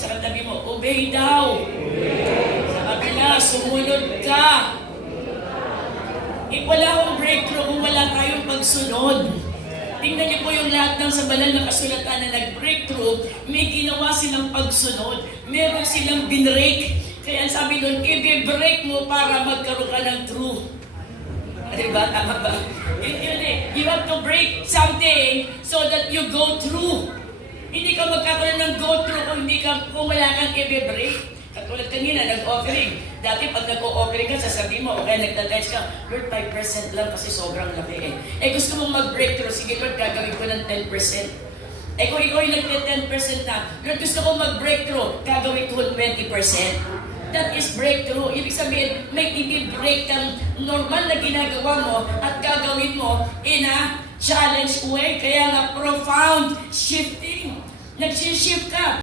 sa katabi mo, obey daw. Sa kabila, sumunod ka. Wala akong breakthrough kung wala tayong pagsunod. Tingnan niyo po yung lahat ng sa banal na kasulatan na nag-breakthrough, may ginawa silang pagsunod. Meron silang binrake. Kaya sabi doon, i-break mo para magkaroon ka ng true. Diba? Tama ba? Yun eh. You have to break something so that you go through. Hindi ka magkakaroon ng go through kung wala kang i-break. Katulad kanina, nag-offering. Dati pag nag-o-offering ka, sasabihin mo, okay, nagta-text ka, Lord, 5% lang kasi sobrang laki eh. Gusto mong mag-breakthrough, sige Lord, gagawin ko ng 10%. Kung ikaw yung nag-10% na, Lord, gusto kong mag-breakthrough, gagawin ko 20%. That is breakthrough. Ibig sabihin, may i-break kang normal na ginagawa mo at gagawin mo in a challenge way. Kaya nga, profound shifting. Nag-shift ka.